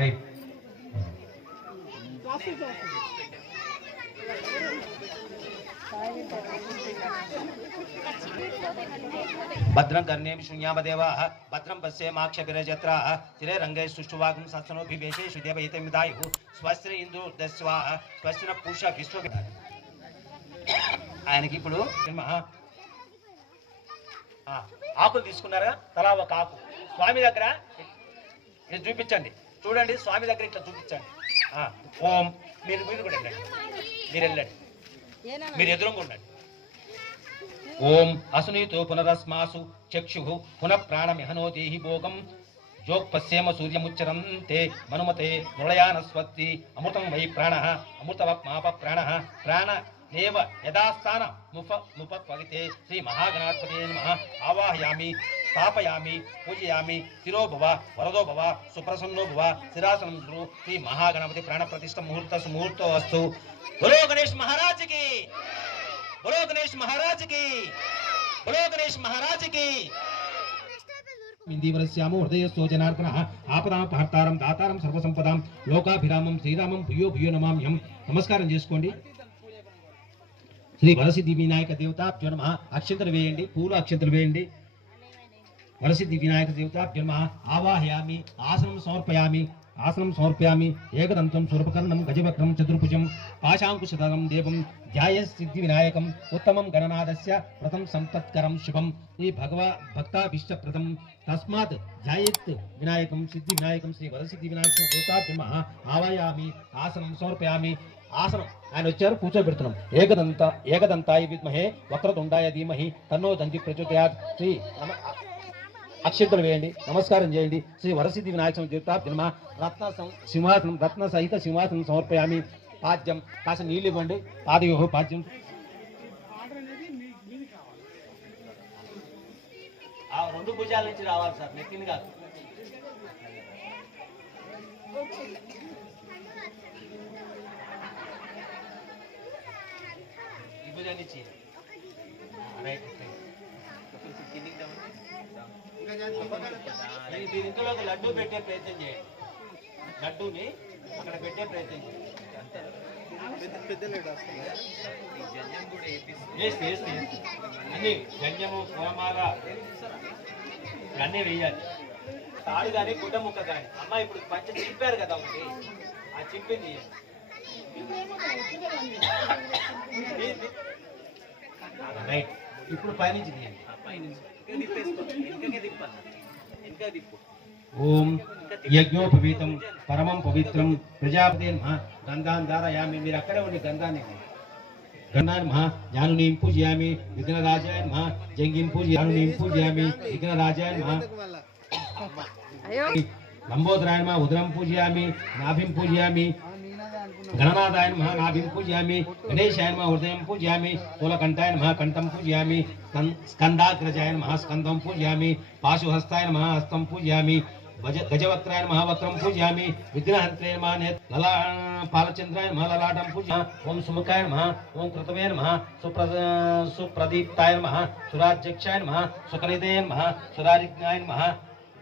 Right. భద్రం కర్ణేం శృణ్యామదేవాః భద్రం పశ్యేమాక్షభిరజత్రాః స్థిరైరంగైః సుష్ఠువాగం సత్సనోభివేశేషు దేవైతమిదాయుః స్వస్తి ఇంద్రుర్దస్వాః స్వస్తిన పూషా విశ్వ. ఆయనకి ఇప్పుడు ఆకులు తీసుకున్నారా? తలా ఒక ఆకు స్వామి దగ్గర ఇది చూపించండి. చూడండి, స్వామి దగ్గర ఇట్లా చూపించండి. ఓం మీరు మీరు కూడా వెళ్ళండి, మీరు వెళ్ళండి, మీరు ఎదురుగా ఉండండి. ఓం అసునీతో పునరస్మాసు చక్షు పునః ప్రాణమిహనో దేహి భోగం జోక్పశ్యేమ సూర్యముచ్చరంతే మనుమతే మృళయానస్వత్తి అమృతం వై ప్రాణ అమృతవత్మాప ప్రాణ ప్రాణ దేవ యథాస్థాన ముపక్వగితే శ్రీ మహాగణాధిపతే నమః ఆవాహయామి స్థాపయామి పూజయామి శిరోభవ వరదో భవ సుప్రసన్నో భవ శిరాసనం గురు శ్రీ మహాగణపతి ప్రాణ ప్రతిష్ఠ ముహూర్తో అస్తు. బోలో గణేష్ మహారాజ్ కి, బోలో గణేష్ మహారాజ్ కి, బోలో గణేష్ మహారాజ్ కి. ఇందీవరస్యామో హృదయస్థో జనార్దనః ఆపదాపహర్తారం దాతారం సర్వసంపదాం లోకాభిరామం శ్రీరామం భూయో భూయో నమామ్యం. నమస్కారం చేసుకోండి. శ్రీ వరసిద్ధి వినాయక దేవతాభ్యో నమః. అక్షంతలు వేయండి, పూలు అక్షంతలు వేయండి. వరసిద్ధి వినాయక దేవతాభ్యో నమః. ఆవాహయామి ఆసనం సమర్పయామి, ఆసనం సమర్పయామి. ఏకదంతం స్వరూపకర్ణం గజవక్రం చతుర్భుజం పాశాంకుశధరం దేవం ధ్యాయ సిద్ధి వినాయకం ఉత్తమం గణనాథస్య వ్రతం సంపత్కరం శుభం. ఈ భక్తాభిష్టప్రదం తస్మాత్ ధ్యాయేత్ వినాయకం సిద్ధి వినాయకం శ్రీ వరసిద్ధి వినాయక దేవతాభ్యో నమః. ఆవాహయామి ఆసనం సమర్పయామి. ఆసనం ఆయన వచ్చారు, కూర్చోబెడుతున్నాం. ఏకదంతాయ విద్మహే వక్రతుండాయ ధీమహి తన్నో దంతి ప్రచోదయాత్. శ్రీ అక్షంతలు వేయండి, నమస్కారం చేయండి. శ్రీ వరసిద్ధి వినాయక దేవతాభ్యో నమః. రత్న సహిత సింహాసనం సమర్పయామి. పాద్యం కాస్త నీళ్ళు ఇవ్వండి. పాదయోహో పాద్యం. రెండు భుజాల నుంచి రావాలి సార్, నెత్తిని కాదు. ఇందులో లడ్డూ పెట్టే ప్రయత్నం చేయండి. లడ్డూని అక్కడ పెట్టే ప్రయత్నం చేయండి. అన్ని జన్యము కోమాల అన్నీ వేయాలి. తాడు కానీ గుడ్డ ముక్క కానీ. అమ్మ ఇప్పుడు పంచ చింపారు కదా ఒకటి, ఆ చింపింది రైట్. ఇప్పుడు పైనుంచి తీయండి. ఓం యజ్ఞోపవీతం పరమం పవిత్రం ప్రజాపతి నమః. గంధాన్ని ధారయామి. మీరు అక్కడే ఉండి గంధాన్ని మహా జానునీం పూజయామి విఘ్నరాజాయ నమః. జంగిం పూజయానునీం పూజయామి విఘ్నరాజాయ నమః. లంబోదరాయ నమః. ఉదరం పూజయామి నాభిం పూజయామి గణనాథాయ నమః. నాభిం పూజయామి గణేశాయ నమః. హృదయం పూజయామి స్థూలకంఠాయ నమః. కంఠం పూజయామి స్కందాగ్రజాయ నమః. స్కందం పూజయామి పాశుహస్తాయ నమః. హస్తం పూజయామి గజవక్రాయ నమః. వక్రం పూజయామి విఘ్నహంత్రే నమః. పాలచంద్రాయ నమః. లలాటం పూజయామి. ఓం సుముఖాయ నమః. ఓం కృతవే నమః. సుప్రదీప్తాయ నమః. సురాధ్యక్షాయ నమః. సుఖనిధేయ నమః. సురాజిజ్ఞాయ నమః.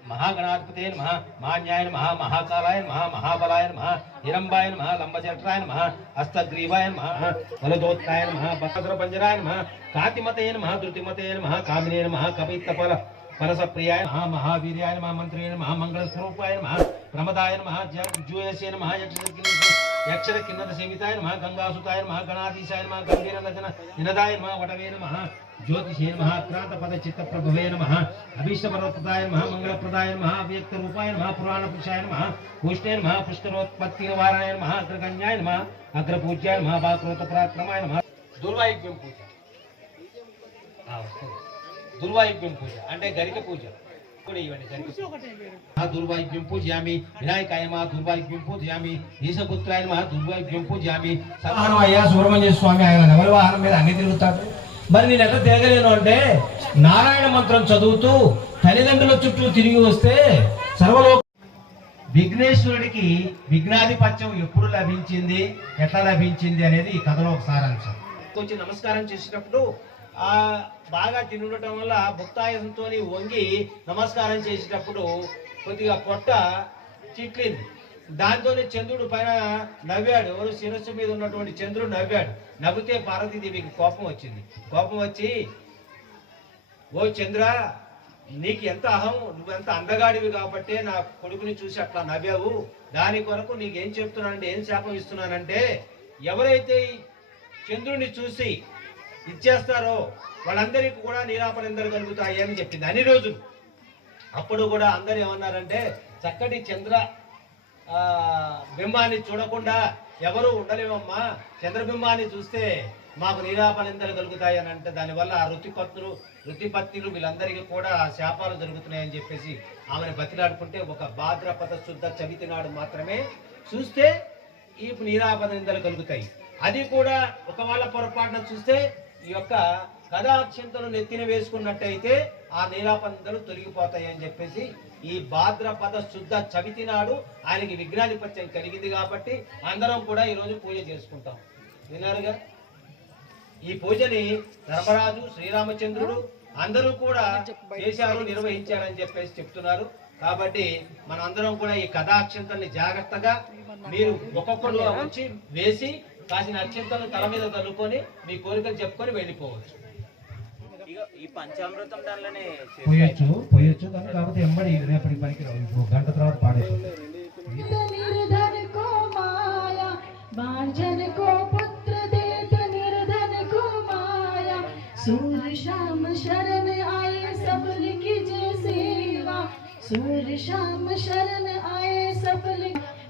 మహాగణాధిపతే నమః. మాన్యాయ నమః. మహాకాలాయ నమః. మహాబలాయ నమః. హిరంబాయ నమః. లంబజట్రాయ నమః. హస్తగ్రీవాయ నమః. బలదోత్తాయ నమః. బకసురపంజరాయ నమః. కాంతిమతే నమః. ధృతిమతే నమః. కామినే నమః. కపిత్తఫల పరసప్రియాయ నమః. మహావీర్యాయ నమః. మంత్రే నమః. మంగళస్వరూపాయ నమః. ప్రమదాయ నమః. జూయసే నమః. యక్షర కిన్నర సేవితాయ నమః. గంగాసుతాయ నమః. గణాధీశాయ నమః. గంభీర నదన నినదాయ నమః. వటవే నమః. ज्योतिषे नमः. क्रांतपद चित्तप्रभवे नमः. अभीष्टवरप्रदाय नमः. मंगलप्रदाय नमः. अव्यक्तरूपाय नमः. पुराणपुरुषाय नमः. पुष्टे नमः. पुष्करोत्पत्तिनिवारणाय नमः. अग्रगण्याय नमः. अग्रपूज्याय नमः. बाक्रोतपराक्रमाय नमः. दुर्वायुव्यं पूज. दुर्वायुव्यं पूज అంటే గరిక పూజ కూడా ఇవ్వండి. గరిక दुर्वायुव्यं पूजयामि. विनायकाय नमः. दुर्वायुव्यं पूजयामि. ఈశపుత్రాయ నమः. दुर्वायुव्యం పూజయామి. సమానమయ్య సుబ్రహ్మణ్య స్వామి ఆయన నెమలి వాహనం మీద అన్ని తిరుగుతాడు. మరి నేను ఎక్కడ తిరగలేను అంటే నారాయణ మంత్రం చదువుతూ తల్లిదండ్రుల చుట్టూ తిరిగి వస్తే సర్వలోక విఘ్నేశ్వరుడికి విఘ్నాధిపత్యం ఎప్పుడు లభించింది, ఎట్లా లభించింది అనేది ఈ కథలో ఒక సారాంశం. కొంచెం నమస్కారం చేసేటప్పుడు బాగా తినడం వల్ల భక్తాయుధంతో వంగి నమస్కారం చేసేటప్పుడు కొద్దిగా పొట్ట చిట్లింది. దాంతోనే చంద్రుడు పైన నవ్వాడు. ఎవరు శిరస్సు మీద ఉన్నటువంటి చంద్రుడు నవ్వాడు. నవ్వితే పార్వతీదేవికి కోపం వచ్చింది. కోపం వచ్చి, ఓ చంద్ర, నీకు ఎంత అహం, నువ్వెంత అందగాడివి కాబట్టే నా కొడుకుని చూసి అట్లా నవ్వావు. దాని కొరకు నీకేం చెప్తున్నానంటే, ఏం శాపం ఇస్తున్నానంటే, ఎవరైతే ఈ చంద్రుని చూసి ఇచ్చేస్తారో వాళ్ళందరికీ కూడా నీలాపనిందలు కలుగుతాయి అని చెప్పింది అన్ని రోజులు. అప్పుడు కూడా అందరు ఏమన్నారంటే, చక్కటి చంద్ర బింబాన్ని చూడకుండా ఎవరు ఉండలేమమ్మా, చంద్రబింబాన్ని చూస్తే మాకు నీలాపనిందలు కలుగుతాయి అని అంటే, దానివల్ల ఆ వృత్తిపత్నులు వీళ్ళందరికీ కూడా శాపాలు జరుగుతున్నాయని చెప్పేసి ఆమెను బతిలాడుకుంటే, ఒక భాద్రపద శుద్ధ చవితి నాడు మాత్రమే చూస్తే ఈ నీలాపనిందలు కలుగుతాయి. అది కూడా ఒకవేళ పొరపాటున చూస్తే ఈ యొక్క కథాక్షంతలు నెత్తిన వేసుకున్నట్టయితే ఆ నీలాపనిందలు తొలగిపోతాయి అని చెప్పేసి ఈ భాద్రపద శుద్ధ చవితి నాడు ఆయనకి విఘ్నాధిపత్యం కలిగింది కాబట్టి అందరం కూడా ఈరోజు పూజ చేసుకుంటాం. విన్నారుగా, ఈ పూజని ధర్మరాజు, శ్రీరామచంద్రుడు అందరూ కూడా చేశారు, నిర్వహించారని చెప్పేసి చెప్తున్నారు. కాబట్టి మనం అందరం కూడా ఈ కథాక్షంతల్ని జాగ్రత్తగా మీరు ఒక్కొక్కరు వచ్చి వేసి కాసిన అక్షంతలను తల మీద తల్లుకొని మీ కోరికలు చెప్పుకొని వెళ్ళిపోవచ్చు. ఈ పంచామృతం దానిలోనే పోయొచ్చు కానీ కాకపోతే ఎంబడి రేపటి పనికి రావు, గంట తర్వాత పాడేసి. सूर्य शाम शरण आए सब की जय सेवा, सूर्य शाम शरण आए सब।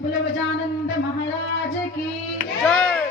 बोलो गजानंद महाराज की जय।